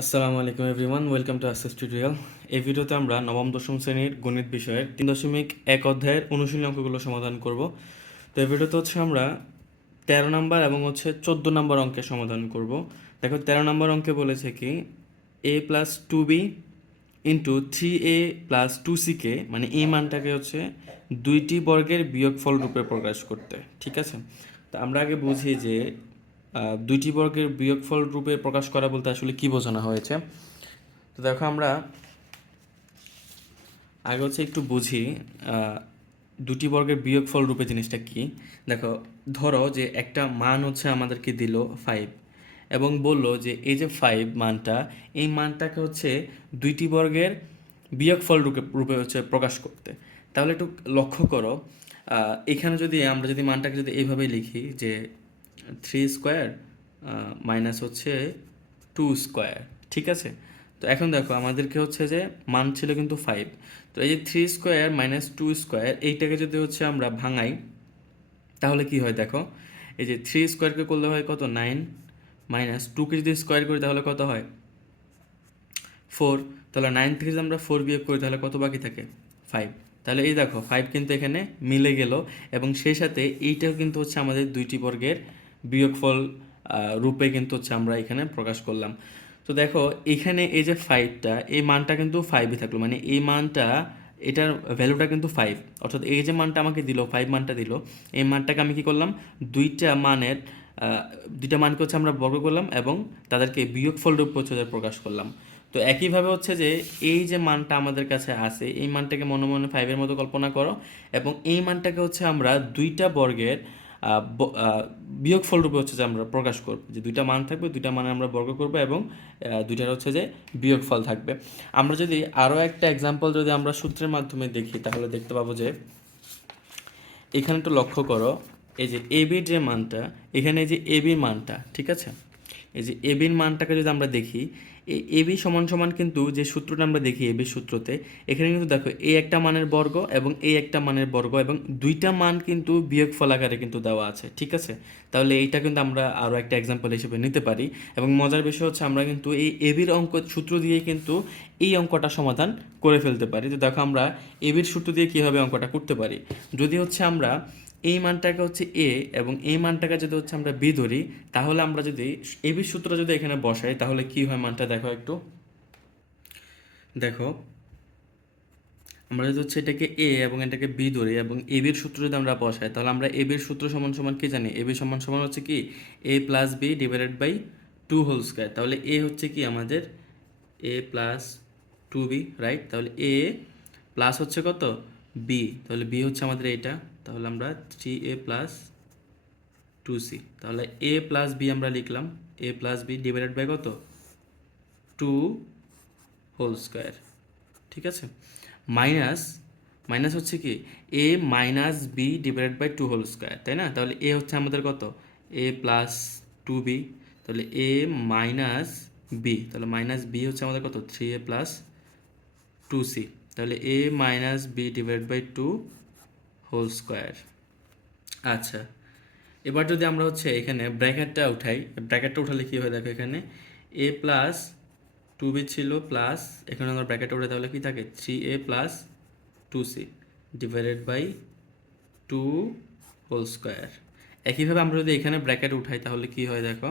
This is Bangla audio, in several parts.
আসসালামু আলাইকুম everyone, welcome to Ace's tutorial. এই ভিডিওতে আমরা নবম, দশম শ্রেণির গণিত বিষয়ের তিন দশমিক এক অধ্যায়ের অনুশীলনী অঙ্কগুলো সমাধান করব। তো এই ভিডিওতে হচ্ছে আমরা তেরো নাম্বার এবং হচ্ছে চোদ্দ নাম্বার অঙ্কের সমাধান করব। দেখো, তেরো নাম্বার অঙ্কে বলেছে কি, A plus two B into three A plus two সিকে মানে এই মানটাকে হচ্ছে দুইটি বর্গের বিয়োগফল রূপে প্রকাশ করতে। ঠিক আছে? তো আমরা আগে বুঝি যে দুইটি বর্গের বিয়োগফল রূপে প্রকাশ করা বলতে আসলে কি বোঝানো হয়েছে? তো দেখো আমরা আগে হচ্ছে একটু বুঝি দুটি বর্গের বিয়োগফল রূপে জিনিসটা কি? দেখো, ধরো যে একটা মান হচ্ছে আমাদেরকে দিল ফাইভ এবং বলল যে এই যে ফাইভ মানটা, এই মানটাকে হচ্ছে দুইটি বর্গের বিয়োগফল রূপে রূপে হচ্ছে প্রকাশ করতে। তাহলে একটু লক্ষ্য করো এখানে যদি আমরা যদি মানটাকে যদি এইভাবে লিখি যে থ্রি স্কোয়ার মাইনাস হচ্ছে টু স্কোয়ার ঠিক আছে? তো এখন দেখো, আমাদেরকে হচ্ছে যে মান ছিল কিন্তু ফাইভ তো এই যে three square minus two square এইটাকে যদি হচ্ছে আমরা ভাঙাই, তাহলে কি হয় দেখো, এই যে থ্রি স্কোয়ারকে করলে হয় কত? নাইন মাইনাস টুকে যদি স্কোয়ার করি, তাহলে কত হয়? ফোর তাহলে নাইন থেকে যদি আমরা ফোর বিয়োগ করি, তাহলে কত বাকি থাকে? ফাইভ তাহলে এই দেখো ফাইভ কিন্তু এখানে মিলে গেল, এবং সেই সাথে এইটাও কিন্তু হচ্ছে আমাদের দুইটি বর্গের বিয়োগফল রূপে কিন্তু হচ্ছে আমরা এখানে প্রকাশ করলাম। তো দেখো, এখানে এই যে ফাইভটা এই মানটা কিন্তু ফাইভই থাকল। মানে এই মানটা, এটার ভ্যালুটা কিন্তু ফাইভ অর্থাৎ এই যে মানটা আমাকে দিল ফাইভ মানটা দিল, এই মানটাকে আমি কি করলাম? দুইটা মানের দুইটা মানকে হচ্ছে আমরা বর্গ করলাম এবং তাদেরকে বিয়োগফল রূপে হচ্ছে প্রকাশ করলাম। তো একইভাবে হচ্ছে যে, এই যে মানটা আমাদের কাছে আছে, এই মানটাকে মনে মনে ফাইভের মতো কল্পনা করো এবং এই মানটাকে হচ্ছে আমরা দুইটা বর্গের বিয়োগফল রূপে হচ্ছে যে আমরা প্রকাশ করব। যে দুইটা মান থাকবে, দুইটা মানে আমরা বর্গ করব এবং দুইটার হচ্ছে যে বিয়োগফল থাকবে। আমরা যদি আরও একটা এক্সাম্পল যদি আমরা সূত্রের মাধ্যমে দেখি, তাহলে দেখতে পাবো যে এখানে একটু লক্ষ্য করো, এই যে এ এবির যে মানটা, এখানে যে এবির মানটা, ঠিক আছে? এই যে এ এবির মানটাকে যদি আমরা দেখি এই এবি সমান সমান কিন্তু যে সূত্রটা আমরা দেখি এবির সূত্রতে, এখানে কিন্তু দেখো এই একটা মানের বর্গ এবং এই একটা মানের বর্গ এবং দুইটা মান কিন্তু বিয়োগফল আকারে কিন্তু দেওয়া আছে, ঠিক আছে? তাহলে এইটা কিন্তু আমরা আরও একটা এক্সাম্পল হিসেবে নিতে পারি এবং মজার বিষয় হচ্ছে আমরা কিন্তু এই এবির অঙ্ক সূত্র দিয়ে কিন্তু এই অঙ্কটা সমাধান করে ফেলতে পারি। তো দেখো আমরা এবির সূত্র দিয়ে কীভাবে অঙ্কটা করতে পারি? যদি হচ্ছে আমরা এই মানটাকে হচ্ছে এ এবং এই মানটাকে যদি হচ্ছে আমরা বি ধরি, তাহলে আমরা যদি এবি সূত্র যদি এখানে বসাই, তাহলে কি হয় মানটা? দেখো একটু। দেখো, আমরা যদি হচ্ছে এটাকে এ এবং এটাকে বি ধরি এবং এ বির সূত্র যদি আমরা বসাই, তাহলে আমরা এবির সূত্র সমান সমান কি জানি? এ বি সমান সমান হচ্ছে কি? A plus B divided by two whole square তাহলে এ হচ্ছে কি আমাদের? A plus two B right তাহলে এ প্লাস হচ্ছে কত? বি তাহলে বি হচ্ছে আমাদের এইটা। তাহলে আমরা three A plus two C তাহলে এ প্লাস বি আমরা লিখলাম। A plus B divided by কত? টু হোল স্কোয়ার ঠিক আছে? মাইনাস মাইনাস হচ্ছে কি? A minus B divided by two whole square তাই না? তাহলে এ হচ্ছে আমাদের কত? এ প্লাস টু বি তাহলে এ মাইনাস বি তাহলে মাইনাস বি হচ্ছে আমাদের কত? Three A plus two C তাহলে A minus B divide by two whole square. আচ্ছা এবার যদি আমরা হচ্ছে এখানে ব্র্যাকেটটা উঠাই, ব্র্যাকেটটা উঠালে কী হয় দেখো এখানে? এ প্লাস টু বি ছিল প্লাস, এখানে আমরা ব্র্যাকেট উঠে তাহলে কী থাকে? Three A plus two C divided by two whole square. একইভাবে আমরা যদি এখানে ব্র্যাকেট উঠাই তাহলে কি হয় দেখো?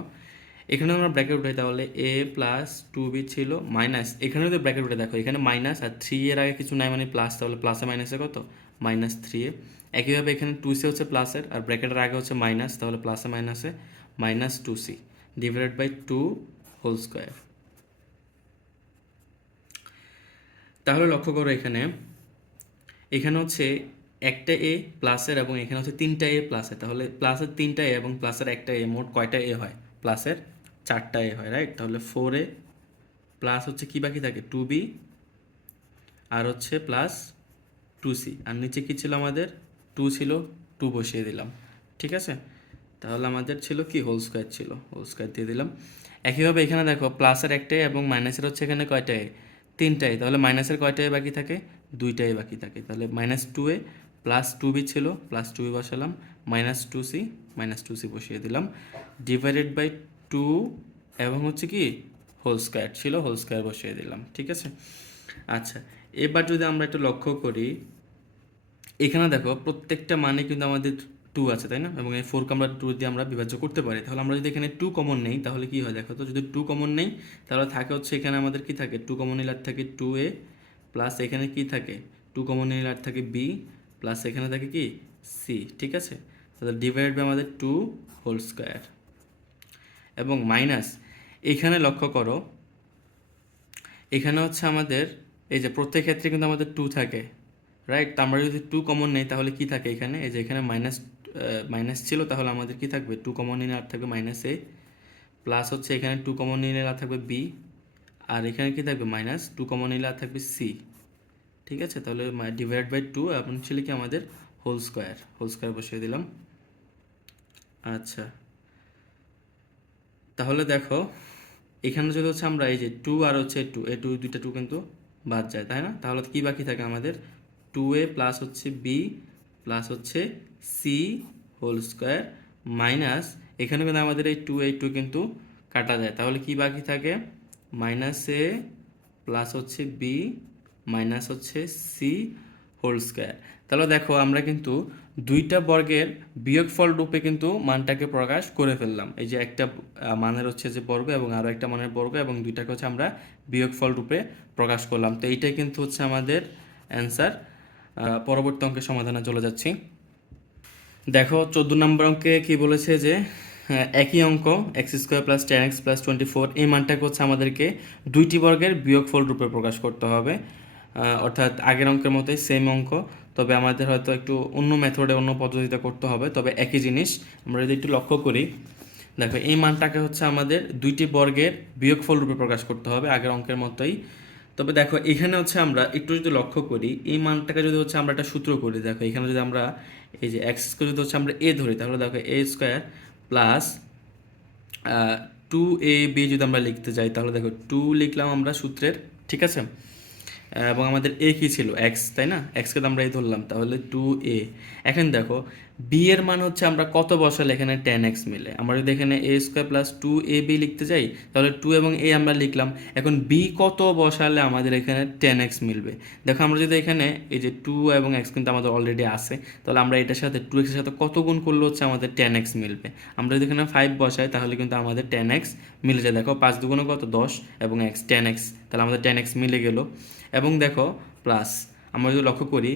এখানে আমরা ব্র্যাকেট উঠাই তাহলে এ প্লাস টু বি ছিল মাইনাস, এখানে যদি ব্র্যাকেট উঠে দেখো, এখানে মাইনাস আর থ্রি এর আগে কিছু নাই মানে প্লাস, তাহলে প্লাসে মাইনাসে কত? Minus three A. একইভাবে এখানে টু সি হচ্ছে প্লাসের আর ব্র্যাকেটের আগে হচ্ছে মাইনাস তাহলে প্লাসে মাইনাসে minus two C divided by two whole square তাহলে লক্ষ্য করো এখানে এখানে হচ্ছে একটা এ প্লাসের এবং এখানে হচ্ছে তিনটা এ প্লাসের তাহলে প্লাসের তিনটা এ এবং প্লাসের একটা এ মোট কয়টা এ হয়? প্লাসের চারটা এ হয় রাইট তাহলে ফোর এ প্লাস হচ্ছে কি বাকি থাকে? টু বি আর হচ্ছে প্লাস টু সি আর নিচে কি ছিল আমাদের? টু ছিল টু বসিয়ে দিলাম। ঠিক আছে? তাহলে আমাদের ছিল কি? হোল স্কোয়ার ছিল। হোল স্কোয়ার দিয়ে দিলাম। একইভাবে এখানে দেখো প্লাসের একটাই এবং মাইনাসের হচ্ছে এখানে কয়টাই? তিনটাই। তাহলে মাইনাসের কয়টাই বাকি থাকে? দুইটাই বাকি থাকে। তাহলে minus two A plus two B ছিল প্লাস টু বি বসালাম। Minus two C minus two C বসিয়ে দিলাম। ডিভাইডেড বাই টু এবং হচ্ছে কি? হোল স্কোয়ার ছিল হোল স্কোয়ার বসিয়ে দিলাম। ঠিক আছে? আচ্ছা এবার যদি আমরা একটু লক্ষ্য করি এখানে দেখো প্রত্যেকটা মানে কিন্তু আমাদের টু আছে, তাই না? এবং এই ফোরকে আমরা টু দিয়ে আমরা বিভাজ্য করতে পারি। তাহলে আমরা যদি এখানে টু কমন নেই, তাহলে কি হয় দেখো তো? যদি টু কমন নেই, তাহলে থাকে হচ্ছে এখানে আমাদের কি থাকে? টু কমন নিলে আর থাকে টু এ প্লাস এখানে কি থাকে? টু কমন নিলে আর থাকে বি প্লাস এখানে থাকে কি? সি ঠিক আছে? তাহলে ডিভাইড বাই আমাদের টু হোল স্কোয়ার এবং মাইনাস এখানে লক্ষ্য করো, এখানে হচ্ছে আমাদের, এই যে প্রত্যেক ক্ষেত্রে কিন্তু আমাদের টু থাকে। রাইট তো আমরা যদি টু কমন নেই, তাহলে কি থাকে এখানে? এই যে এখানে মাইনাস মাইনাস ছিল, তাহলে আমাদের কি থাকবে? টু কমন নিলে আর থাকবে মাইনাস এ প্লাস হচ্ছে এখানে টু কমন নিলে আর থাকবে বি আর এখানে কি থাকবে? মাইনাস টু কমন নিলে আর থাকবে সি ঠিক আছে? তাহলে ডিভাইড বাই টু এবং ছিল কি আমাদের? হোল স্কোয়ার হোল স্কোয়ার বসিয়ে দিলাম। আচ্ছা। তাহলে দেখো, এখানে যদি হচ্ছে আমরা এই যে টু আর হচ্ছে টু এ টু দুইটা টু কিন্তু বাদ যায়, তাই না? তাহলে কি বাকি থাকে আমাদের? টু এ প্লাস হচ্ছে বি প্লাস হচ্ছে সি হোল স্কোয়ার মাইনাস এখানে কিন্তু আমাদের এই টু এই টু কিন্তু কাটা যায়। তাহলে কি বাকি থাকে? মাইনাস এ প্লাস হচ্ছে বি মাইনাস হচ্ছে সি হোল স্কোয়ার তাহলে দেখো আমরা কিন্তু দুইটা বর্গের বিয়োগফল রূপে কিন্তু মানটাকে প্রকাশ করে ফেললাম। এই যে একটা মানের হচ্ছে যে বর্গ এবং আরও একটা মানের বর্গ এবং দুইটাকে হচ্ছে আমরা বিয়োগফল রূপে প্রকাশ করলাম। তো এইটাই কিন্তু হচ্ছে আমাদের অ্যান্সার পরবর্তী অঙ্কের সমাধানে চলে যাচ্ছি। দেখো, চোদ্দ নম্বর অঙ্কে কি বলেছে যে একই অঙ্ক X square plus ten X plus twenty four এই মানটাকে হচ্ছে আমাদেরকে দুইটি বর্গের বিয়োগফল রূপে প্রকাশ করতে হবে। অর্থাৎ আগের অঙ্কের মতোই সেম অঙ্ক, তবে আমাদের হয়তো একটু অন্য মেথডে অন্য পদ্ধতিতে করতে হবে, তবে একই জিনিস। আমরা যদি একটু লক্ষ্য করি, দেখো, এই মানটাকে হচ্ছে আমাদের দুইটি বর্গের বিয়োগফল রূপে প্রকাশ করতে হবে, আগের অঙ্কের মতোই। তবে দেখো, এখানে হচ্ছে আমরা একটু যদি লক্ষ্য করি, এই মানটাকে যদি হচ্ছে আমরা একটা সূত্র করি, দেখো, এখানে যদি আমরা এই যে এক্স স্কোয়ার যদি হচ্ছে আমরা এ ধরি, তাহলে দেখো A square plus two A B যদি আমরা লিখতে যাই, তাহলে দেখো টু লিখলাম আমরা সূত্রের, ঠিক আছে? এবং আমাদের এ কি ছিল? এক্স তাই না? এক্সকে তো আমরা এই ধরলাম। তাহলে টু এ এখন দেখো বি এর মান হচ্ছে আমরা কত বসালে এখানে টেন এক্স মিলে? আমরা যদি এখানে A square plus two A B লিখতে যাই তাহলে টু এবং এ আমরা লিখলাম। এখন বি কত বসালে আমাদের এখানে টেন এক্স মিলবে? দেখো, আমরা যদি এখানে এই যে টু এবং এক্স কিন্তু আমাদের অলরেডি আছে, তাহলে আমরা এটার সাথে টু এক্সের সাথে কত গুণ করলে হচ্ছে আমাদের টেন এক্স মিলবে? আমরা যদি এখানে ফাইভ বসাই, তাহলে কিন্তু আমাদের টেন এক্স মিলে যায়। দেখো, পাঁচ দুগুণে কত? দশ এবং এক্স টেন এক্স তাহলে আমাদের টেন এক্স মিলে গেল। এবং দেখো প্লাস আমরা যদি লক্ষ্য করি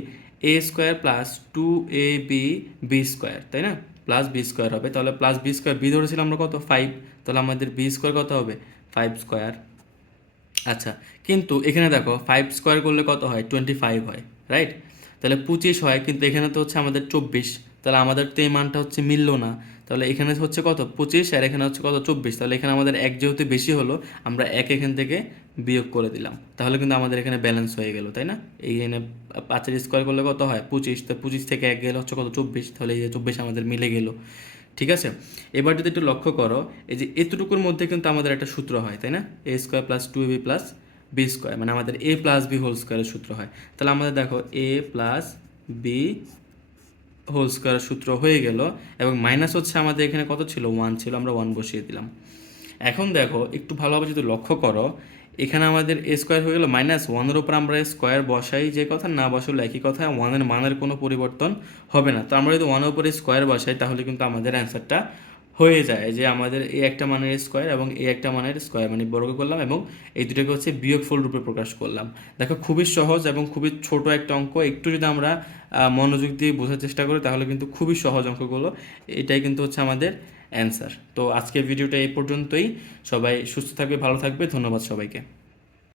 A square plus two A B B square তাই না? প্লাস বি স্কোয়ার হবে, তাহলে প্লাস বি স্কোয়ার বি ধরেছিলাম আমরা কত? ফাইভ তাহলে আমাদের বি স্কোয়ার কত হবে? ফাইভ স্কোয়ার আচ্ছা কিন্তু এখানে দেখো ফাইভ স্কোয়ার করলে কত হয়? টোয়েন্টি ফাইভ হয় রাইট তাহলে পঁচিশ হয়, কিন্তু এখানে তো হচ্ছে আমাদের চব্বিশ, তাহলে আমাদের তো এই মানটা হচ্ছে মিললো না। তাহলে এখানে হচ্ছে কত? পঁচিশ, আর এখানে হচ্ছে কত? চব্বিশ। তাহলে এখানে আমাদের এক যেহেতু বেশি হলো, আমরা এক এখান থেকে বিয়োগ করে দিলাম। তাহলে কিন্তু আমাদের এখানে ব্যালেন্স হয়ে গেল, তাই না? এইখানে পাঁচের স্কোয়ার করলে কত হয়? পঁচিশ। তো পঁচিশ থেকে এক গেলে হচ্ছে কত? চব্বিশ। তাহলে এই যে চব্বিশ আমাদের মিলে গেল। ঠিক আছে? এবার যদি একটু লক্ষ্য করো, এই যে এতটুকুর মধ্যে কিন্তু আমাদের একটা সূত্র হয়, তাই না? A square plus two B plus B square মানে আমাদের এ প্লাস বি হোল স্কোয়ারের সূত্র হয়। তাহলে আমাদের দেখো A plus B whole square সূত্র হয়ে গেল এবং মাইনাস হচ্ছে আমাদের এখানে কত ছিল? ওয়ান ছিল, আমরা ওয়ান বসিয়ে দিলাম। এখন দেখো, একটু ভালোভাবে যদি লক্ষ্য করো, এখানে আমাদের এ স্কোয়ার হয়ে গেলো মাইনাস ওয়ানের ওপর আমরা স্কোয়ার বসাই, যে কথা না বসলে একই কথা ওয়ানের মানের কোনো পরিবর্তন হবে না। তো আমরা যদি ওয়ানের উপরে স্কোয়ার বসাই, তাহলে কিন্তু আমাদের অ্যান্সারটা হয়ে যায় যে আমাদের এই একটা মানের স্কোয়ার এবং এই একটা মানের স্কোয়ার মানে বর্গ করলাম এবং এই দুটোকে হচ্ছে বিয়োগফল রূপে প্রকাশ করলাম। দেখো খুবই সহজ এবং খুবই ছোট একটা অঙ্ক। একটু যদি আমরা মনোযোগ দিয়ে বোঝার চেষ্টা করি তাহলে কিন্তু খুবই সহজ অঙ্কগুলো। এটাই কিন্তু হচ্ছে আমাদের অ্যান্সার তো আজকের ভিডিওটা এই পর্যন্তই। সবাই সুস্থ থাকবে, ভালো থাকবে। ধন্যবাদ সবাইকে।